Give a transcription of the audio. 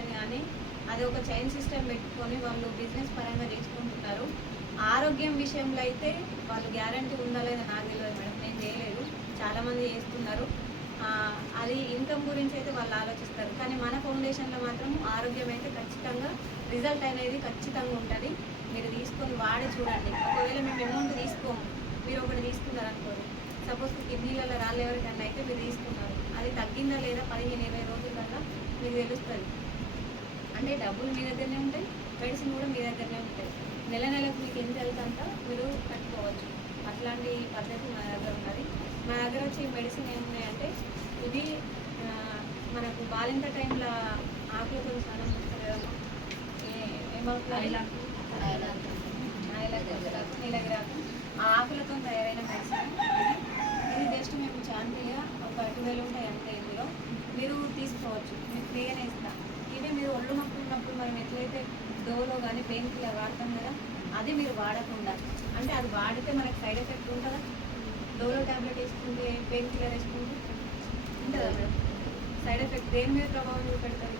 Foundation కానీ అది ఒక చైన్ సిస్టమ్ పెట్టుకొని వాళ్ళు బిజినెస్ పరంగా చేసుకుంటున్నారు. ఆరోగ్యం విషయంలో అయితే వాళ్ళు గ్యారంటీ ఉందా లేదా నాకు తెలియదు మేడం, నేను చేయలేదు, చాలామంది చేస్తున్నారు. అది ఇన్కమ్ గురించి అయితే వాళ్ళు ఆలోచిస్తారు, కానీ మన ఫౌండేషన్లో మాత్రం ఆరోగ్యం అయితే ఖచ్చితంగా రిజల్ట్ అనేది ఖచ్చితంగా ఉంటుంది. మీరు తీసుకొని వాడి చూడండి. ఒకవేళ మేము అమౌంట్ తీసుకోము, మీరు ఒకటి తీసుకున్నారు అనుకోండి, సపోజ్ కిడ్నీలలో రాళ్ళు ఎవరికన్నా అయితే మీరు తీసుకున్నారు, అది తగ్గిందా లేదా 15-20 రోజులల్లో మీకు తెలుస్తుంది. అంటే డబ్బులు మీ దగ్గరనే ఉంటాయి, మెడిసిన్ కూడా మీ దగ్గరనే ఉంటాయి. నెలకు మీకు ఎంత వెళ్తుందో మీరు కట్టుకోవచ్చు. అట్లాంటి పద్ధతి మా దగ్గర ఉన్నది. మా దగ్గర వచ్చి మెడిసిన్ ఏమున్నాయంటే ఇది మనకు బాలింత టైంలో ఆకులతో స్నానం చేస్తారు కదా, ఏమవుతుంది నీలగిరాకు, ఆ ఆకులతో తయారైన మెడిసిన్ ఇది జస్ట్ మేము ఛాన్సీగా ఒక 12 ఉంటాయి అంతే. ఇందులో మీరు తీసుకోవచ్చు, మీకు ఫ్రీగానే ఇస్తాం. ఇదే మీరు ఒళ్ళు నొప్పులు ఉన్నప్పుడు మనం ఎట్లయితే డోలో కానీ పెయిన్ కిల్లర్ వాడతాం కదా, అది మీరు వాడకుండా, అంటే అది వాడితే మనకి సైడ్ ఎఫెక్ట్ ఉంటుందా? డోలో ట్యాబ్లెట్ వేసుకుంటే పెయిన్ కిల్లర్ వేసుకుంటే ఉంటుందా మేడం? సైడ్ ఎఫెక్ట్ దేని మీద ప్రభావం చూపెడుతుంది?